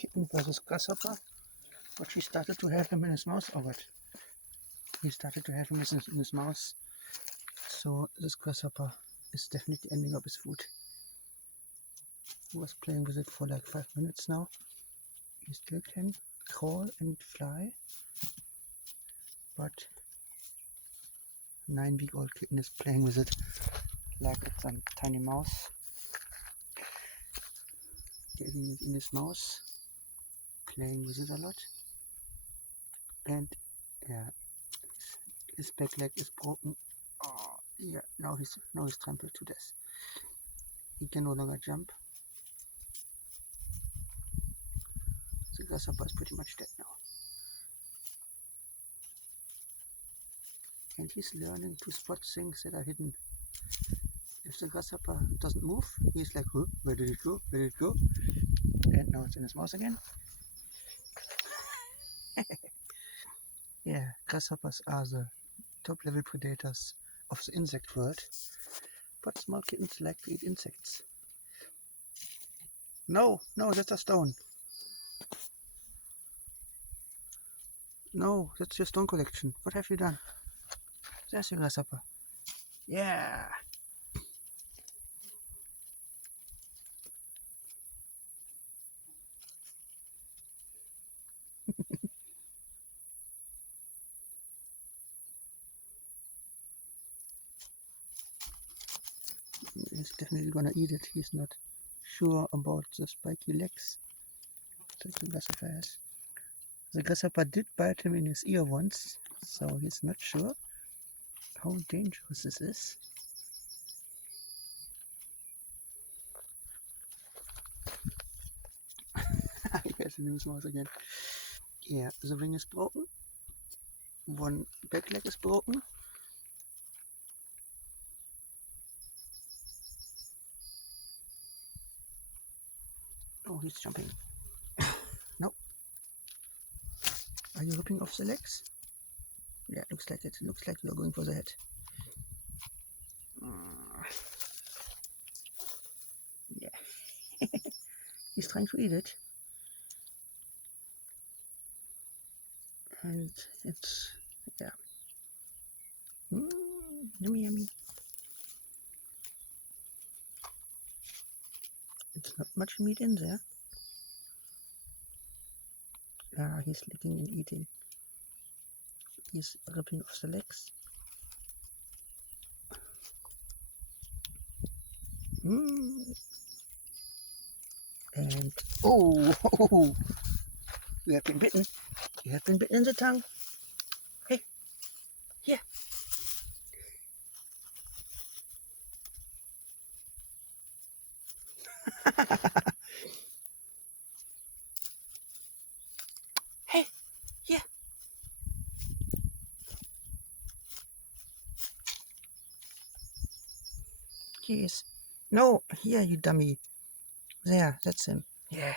kitten versus grasshopper, but she started to have him in his mouth. Oh, what? He started to have him in his mouth. So this grasshopper is definitely ending up his food. He was playing with it for like 5 minutes now. He still can crawl and fly, but 9-week-old kitten is playing with it like it's a tiny mouse, getting it in his mouth, playing with it a lot, and yeah, his back leg is broken. Oh, yeah, now he's trampled to death. He can no longer jump. The grasshopper is pretty much dead now. And he's learning to spot things that are hidden. If the grasshopper doesn't move, he's like, oh, where did it go? Where did it go? And now it's in his mouth again. Yeah, grasshoppers are the top level predators of the insect world. But small kittens like to eat insects. No, that's a stone. No, that's your stone collection. What have you done? There's your grasshopper. Yeah. He's definitely gonna eat it. He's not sure about the spiky legs that the grasshopper has. The grasshopper did bite him in his ear once, so he's not sure how dangerous this is. Yes, in his mouth again. Yeah, the wing is broken. One back leg is broken. Oh, he's jumping. No. Are you ripping off the legs? Yeah, looks like it. Looks like you're going for the head. Yeah. He's trying to eat it. And it's, yeah. Yummy, yummy. It's not much meat in there. Ah, he's licking and eating. He's ripping off the legs. And oh, you have been bitten. You have been bitten in the tongue. Hey, here. Hey, here. He is. No, here, you dummy. There, that's him. Yeah.